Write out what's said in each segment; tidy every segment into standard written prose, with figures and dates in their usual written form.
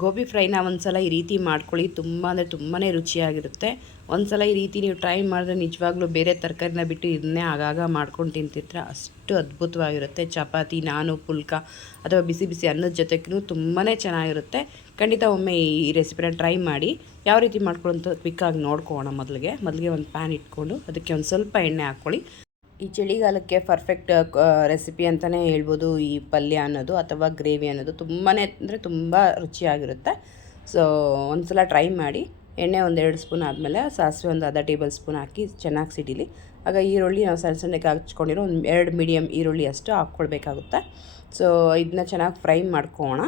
ಗೋಬಿ ಫ್ರೈನ ಒಂದ್ಸಲ ಈ ರೀತಿ ಮಾಡ್ಕೊಳ್ಳಿ. ತುಂಬ ಅಂದರೆ ತುಂಬಾ ರುಚಿಯಾಗಿರುತ್ತೆ. ಒಂದ್ಸಲ ಈ ರೀತಿ ನೀವು ಟ್ರೈ ಮಾಡಿದ್ರೆ ನಿಜವಾಗ್ಲೂ ಬೇರೆ ತರಕಾರಿನ ಬಿಟ್ಟು ಇದನ್ನೇ ಆಗಾಗ ಮಾಡ್ಕೊಂಡು ತಿಂತಿದ್ರೆ ಅಷ್ಟು ಅದ್ಭುತವಾಗಿರುತ್ತೆ. ಚಪಾತಿ, ನಾನು, ಪುಲ್ಕ ಅಥವಾ ಬಿಸಿ ಬಿಸಿ ಅನ್ನದ ಜೊತೆಗೂ ತುಂಬಾ ಚೆನ್ನಾಗಿರುತ್ತೆ. ಖಂಡಿತ ಒಮ್ಮೆ ಈ ರೆಸಿಪಿನ ಟ್ರೈ ಮಾಡಿ. ಯಾವ ರೀತಿ ಮಾಡ್ಕೊಳ್ಳೋಂಥ ಕ್ವಿಕ್ಕಾಗಿ ನೋಡ್ಕೊಳ್ಳೋಣ. ಮೊದಲಿಗೆ ಒಂದು ಪ್ಯಾನ್ ಇಟ್ಕೊಂಡು ಅದಕ್ಕೆ ಒಂದು ಸ್ವಲ್ಪ ಎಣ್ಣೆ ಹಾಕ್ಕೊಳ್ಳಿ. ಈ ಚಳಿಗಾಲಕ್ಕೆ ಪರ್ಫೆಕ್ಟ್ ರೆಸಿಪಿ ಅಂತಲೇ ಹೇಳ್ಬೋದು ಈ ಪಲ್ಯ ಅನ್ನೋದು ಅಥವಾ ಗ್ರೇವಿ ಅನ್ನೋದು. ತುಂಬಾ ಅಂದರೆ ತುಂಬ ರುಚಿಯಾಗಿರುತ್ತೆ. ಸೊ ಒಂದು ಸಲ ಟ್ರೈ ಮಾಡಿ. ಎಣ್ಣೆ 1-2 ಸ್ಪೂನ್ ಆದಮೇಲೆ ಸಾಸಿವೆ ಒಂದು ಅರ್ಧ ಟೇಬಲ್ ಸ್ಪೂನ್ ಹಾಕಿ ಚೆನ್ನಾಗಿ ಸಿಡಿಲಿ. ಆಗ ಈರುಳ್ಳಿ ನಾವು ಸಣ್ಣ ಸಣ್ಣಕ್ಕೆ ಹಚ್ಕೊಂಡಿರೋ 2 ಮೀಡಿಯಮ್ ಈರುಳ್ಳಿ ಅಷ್ಟು ಹಾಕ್ಕೊಳ್ಬೇಕಾಗುತ್ತೆ. ಸೊ ಇದನ್ನ ಚೆನ್ನಾಗಿ ಫ್ರೈ ಮಾಡ್ಕೊಳ್ಳೋಣ.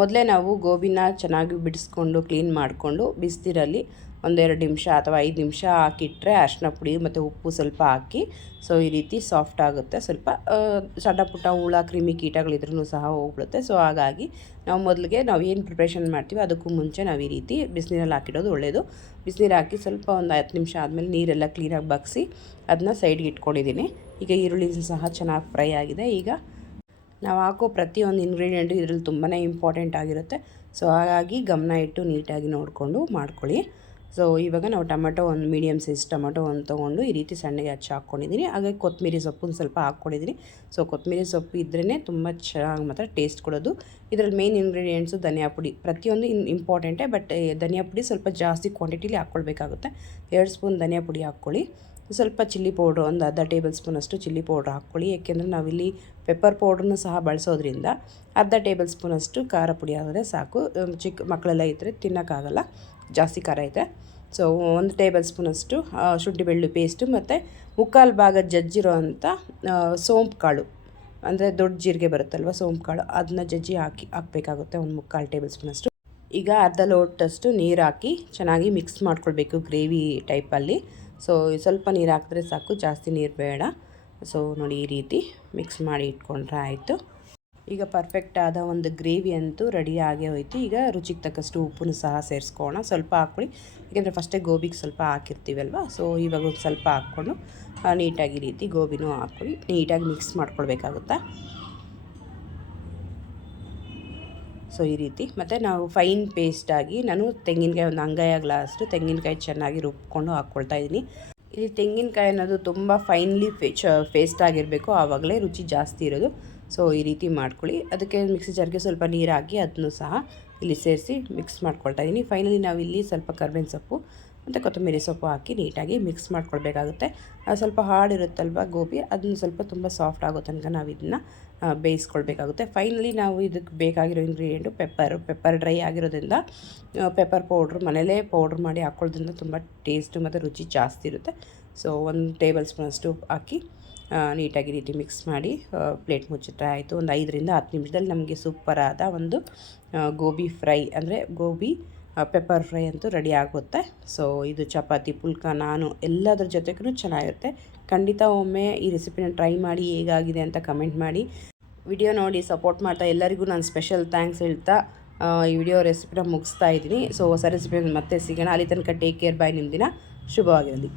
ಮೊದಲೇ ನಾವು ಗೋಬಿನ ಚೆನ್ನಾಗಿ ಬಿಡಿಸ್ಕೊಂಡು ಕ್ಲೀನ್ ಮಾಡಿಕೊಂಡು ಬಿಸಿನೀರಲ್ಲಿ 1-2 ನಿಮಿಷ ಅಥವಾ 5 ನಿಮಿಷ ಹಾಕಿಟ್ರೆ ಅರಿಶಿನ ಪುಡಿ ಮತ್ತು ಉಪ್ಪು ಸ್ವಲ್ಪ ಹಾಕಿ ಸೊ ಈ ರೀತಿ ಸಾಫ್ಟ್ ಆಗುತ್ತೆ. ಸ್ವಲ್ಪ ಸಣ್ಣ ಪುಟ್ಟ ಹುಳ ಕ್ರಿಮಿ ಕೀಟಗಳಿದ್ರೂ ಸಹ ಹೋಗ್ಬಿಡುತ್ತೆ. ಸೊ ಹಾಗಾಗಿ ನಾವು ಏನು ಪ್ರಿಪ್ರೇಷನ್ ಮಾಡ್ತೀವಿ ಅದಕ್ಕೂ ಮುಂಚೆ ನಾವು ಈ ರೀತಿ ಬಿಸಿನೀರಲ್ಲಿ ಹಾಕಿಡೋದು ಒಳ್ಳೆಯದು. ಬಿಸಿನೀರು ಹಾಕಿ ಸ್ವಲ್ಪ ಒಂದು 10 ನಿಮಿಷ ಆದಮೇಲೆ ನೀರೆಲ್ಲ ಕ್ಲೀನಾಗಿ ಬಗ್ಸಿ ಅದನ್ನ ಸೈಡ್ಗೆ ಇಟ್ಕೊಂಡಿದ್ದೀನಿ. ಈಗ ಈರುಳ್ಳಿ ಸಹ ಚೆನ್ನಾಗಿ ಫ್ರೈ ಆಗಿದೆ. ಈಗ ನಾವು ಹಾಕೋ ಪ್ರತಿಯೊಂದು ಇಂಗ್ರೀಡಿಯೆಂಟು ಇದರಲ್ಲಿ ತುಂಬಾ ಇಂಪಾರ್ಟೆಂಟ್ ಆಗಿರುತ್ತೆ. ಸೊ ಹಾಗಾಗಿ ಗಮನ ಇಟ್ಟು ನೀಟಾಗಿ ನೋಡಿಕೊಂಡು ಮಾಡ್ಕೊಳ್ಳಿ. ಸೊ ಇವಾಗ ನಾವು ಟೊಮೆಟೊ ಒಂದು ಮೀಡಿಯಮ್ ಸೈಜ್ ಟೊಮೆಟೊ ಒಂದು ತೊಗೊಂಡು ಈ ರೀತಿ ಸಣ್ಣಗೆ ಹಚ್ಚಿ ಹಾಕ್ಕೊಂಡಿದ್ದೀನಿ. ಹಾಗಾಗಿ ಕೊತ್ತಂಬರಿ ಸೊಪ್ಪು ಸ್ವಲ್ಪ ಹಾಕ್ಕೊಂಡಿದ್ದೀನಿ. ಸೊ ಕೊತ್ತಂಬರಿ ಸೊಪ್ಪು ಇದ್ರೇ ತುಂಬ ಚೆನ್ನಾಗಿ ಮಾತ್ರ ಟೇಸ್ಟ್ ಕೊಡೋದು. ಇದರಲ್ಲಿ ಮೇನ್ ಇಂಗ್ರೀಡಿಯೆಂಟ್ಸು ಧನಿಯಾ ಪುಡಿ. ಪ್ರತಿಯೊಂದು ಇಂಪಾರ್ಟೆಂಟೇ, ಬಟ್ ಧನಿಯಾ ಪುಡಿ ಸ್ವಲ್ಪ ಜಾಸ್ತಿ ಕ್ವಾಂಟಿಟಿಲಿ ಹಾಕ್ಕೊಳ್ಬೇಕಾಗುತ್ತೆ. 2 ಸ್ಪೂನ್ ಧನಿಯಾ ಪುಡಿ ಹಾಕ್ಕೊಳ್ಳಿ. ಸ್ವಲ್ಪ ಚಿಲ್ಲಿ ಪೌಡ್ರು ಒಂದು ಅರ್ಧ ಟೇಬಲ್ ಸ್ಪೂನಷ್ಟು ಚಿಲ್ಲಿ ಪೌಡ್ರ್ ಹಾಕ್ಕೊಳ್ಳಿ. ಏಕೆಂದರೆ ನಾವಿಲ್ಲಿ ಪೆಪ್ಪರ್ ಪೌಡ್ರನ್ನು ಸಹ ಬಳಸೋದ್ರಿಂದ ಅರ್ಧ ಟೇಬಲ್ ಸ್ಪೂನಷ್ಟು ಖಾರ ಪುಡಿ ಆದರೆ ಸಾಕು. ಚಿಕ್ಕ ಮಕ್ಕಳೆಲ್ಲ ಇದ್ದರೆ ತಿನ್ನೋಕ್ಕಾಗಲ್ಲ, ಜಾಸ್ತಿ ಖಾರ ಇದೆ. ಸೊ 1 ಟೇಬಲ್ ಸ್ಪೂನಷ್ಟು ಶುಂಠಿ ಬೆಳ್ಳುಳ್ಳಿ ಪೇಸ್ಟು ಮತ್ತು 3/4 ಭಾಗ ಜಜ್ಜಿರೋ ಅಂಥ ಸೋಂಪು ಕಾಳು, ಅಂದರೆ ದೊಡ್ಡ ಜೀರಿಗೆ ಬರುತ್ತಲ್ವ ಸೋಂಪು ಕಾಳು, ಅದನ್ನ ಜಜ್ಜಿ ಹಾಕಬೇಕಾಗುತ್ತೆ 1/4 ಟೇಬಲ್ ಸ್ಪೂನಷ್ಟು. ಈಗ ಅರ್ಧ ಲೋಟಷ್ಟು ನೀರು ಹಾಕಿ ಚೆನ್ನಾಗಿ ಮಿಕ್ಸ್ ಮಾಡ್ಕೊಳ್ಬೇಕು ಗ್ರೇವಿ ಟೈಪಲ್ಲಿ. ಸೊ ಸ್ವಲ್ಪ ನೀರು ಹಾಕಿದ್ರೆ ಸಾಕು, ಜಾಸ್ತಿ ನೀರು ಬೇಡ. ಸೊ ನೋಡಿ ಈ ರೀತಿ ಮಿಕ್ಸ್ ಮಾಡಿ ಇಟ್ಕೊಂಡ್ರೆ ಆಯಿತು. ಈಗ ಪರ್ಫೆಕ್ಟ್ ಆದ ಒಂದು ಗ್ರೇವಿ ಅಂತೂ ರೆಡಿ ಆಗೇ ಹೋಯ್ತು. ಈಗ ರುಚಿಗೆ ತಕ್ಕಷ್ಟು ಉಪ್ಪನ್ನು ಸಹ ಸೇರಿಸ್ಕೊಳ್ಳೋಣ. ಸ್ವಲ್ಪ ಹಾಕ್ಕೊಳ್ಳಿ, ಏಕೆಂದರೆ ಫಸ್ಟೇ ಗೋಬಿಗೆ ಸ್ವಲ್ಪ ಹಾಕಿರ್ತೀವಲ್ವ. ಸೊ ಇವಾಗ ಒಂದು ಸ್ವಲ್ಪ ಹಾಕ್ಕೊಂಡು ನೀಟಾಗಿ ಈ ರೀತಿ ಗೋಬಿನೂ ಹಾಕ್ಕೊಳ್ಳಿ, ನೀಟಾಗಿ ಮಿಕ್ಸ್ ಮಾಡ್ಕೊಳ್ಬೇಕಾಗುತ್ತೆ. ಸೊ ಈ ರೀತಿ ಮತ್ತು ನಾವು ಫೈನ್ ಪೇಸ್ಟಾಗಿ ನಾನು ತೆಂಗಿನಕಾಯಿ ಒಂದು ಅಂಗೈಯ ಗ್ಲಾಸಷ್ಟು ತೆಂಗಿನಕಾಯಿ ಚೆನ್ನಾಗಿ ರುಬ್ಕೊಂಡು ಹಾಕ್ಕೊಳ್ತಾ ಇದ್ದೀನಿ. ಇಲ್ಲಿ ತೆಂಗಿನಕಾಯಿ ಅನ್ನೋದು ತುಂಬ ಫೈನ್ಲಿ ಪೇಸ್ಟ್ ಆಗಿರಬೇಕು, ಆವಾಗಲೇ ರುಚಿ ಜಾಸ್ತಿ ಇರೋದು. ಸೊ ಈ ರೀತಿ ಮಾಡ್ಕೊಳ್ಳಿ. ಅದಕ್ಕೆ ಮಿಕ್ಸಿ ಜಾರ್ಗೆ ಸ್ವಲ್ಪ ನೀರು ಹಾಕಿ ಅದನ್ನು ಸಹ ಇಲ್ಲಿ ಸೇರಿಸಿ ಮಿಕ್ಸ್ ಮಾಡ್ಕೊಳ್ತಾ ಇದ್ದೀನಿ. ಫೈನಲಿ ನಾವಿಲ್ಲಿ ಸ್ವಲ್ಪ ಕರ್ಬೇವಿನ ಸೊಪ್ಪು ಮತ್ತು ಕೊತ್ತಂಬರಿ ಸೊಪ್ಪು ಹಾಕಿ ನೀಟಾಗಿ ಮಿಕ್ಸ್ ಮಾಡ್ಕೊಳ್ಬೇಕಾಗುತ್ತೆ. ಸ್ವಲ್ಪ ಹಾಡಿರುತ್ತಲ್ವ ಗೋಬಿ, ಅದನ್ನು ಸ್ವಲ್ಪ ತುಂಬ ಸಾಫ್ಟ್ ಆಗೋ ತನಕ ನಾವು ಇದನ್ನು ಬೇಯಿಸ್ಕೊಳ್ಬೇಕಾಗುತ್ತೆ. ಫೈನಲಿ ನಾವು ಇದಕ್ಕೆ ಬೇಕಾಗಿರೋ ಇಂಗ್ರೀಡಿಯೆಂಟು ಪೆಪ್ಪರ್ ಡ್ರೈ ಆಗಿರೋದ್ರಿಂದ ಪೆಪ್ಪರ್ ಪೌಡ್ರ್ ಮನೇಲೇ ಪೌಡ್ರ್ ಮಾಡಿ ಹಾಕ್ಕೊಳ್ಳೋದ್ರಿಂದ ತುಂಬ ಟೇಸ್ಟು ಮತ್ತು ರುಚಿ ಜಾಸ್ತಿ ಇರುತ್ತೆ. ಸೊ 1 ಟೇಬಲ್ ಸ್ಪೂನಷ್ಟು ಹಾಕಿ ನೀಟಾಗಿ ರೀತಿ ಮಿಕ್ಸ್ ಮಾಡಿ ಪ್ಲೇಟ್ ಮುಚ್ಚಿಟ್ರೆ ಆಯಿತು. ಒಂದು 5ರಿಂದ 10 ನಿಮಿಷದಲ್ಲಿ ನಮಗೆ ಸೂಪರಾದ ಒಂದು ಗೋಬಿ ಫ್ರೈ, ಅಂದರೆ ಗೋಬಿ ಪೆಪ್ಪರ್ ಫ್ರೈ ಅಂತೂ ರೆಡಿ ಆಗುತ್ತೆ. ಸೊ ಇದು ಚಪಾತಿ, ಪುಲ್ಕ, ನಾನು ಎಲ್ಲದರ ಜೊತೆಗೂ ಚೆನ್ನಾಗಿರುತ್ತೆ. ಖಂಡಿತ ಒಮ್ಮೆ ಈ ರೆಸಿಪಿನ ಟ್ರೈ ಮಾಡಿ ಹೇಗಾಗಿದೆ ಅಂತ ಕಮೆಂಟ್ ಮಾಡಿ. ವಿಡಿಯೋ ನೋಡಿ ಸಪೋರ್ಟ್ ಮಾಡ್ತಾ ಎಲ್ಲರಿಗೂ ನಾನು ಸ್ಪೆಷಲ್ ಥ್ಯಾಂಕ್ಸ್ ಹೇಳ್ತಾ ಈ ವಿಡಿಯೋ ರೆಸಿಪಿನ ಮುಗಿಸ್ತಾ ಇದ್ದೀನಿ. ಸೊ ಹೊಸ ರೆಸಿಪಿ ಮತ್ತೆ ಸಿಗೋಣ. ಅಲ್ಲಿ ತನಕ ಟೇಕ್ ಕೇರ್, ಬಾಯ್. ನಿಮ್ಮ ದಿನ ಶುಭವಾಗಿರಲಿ.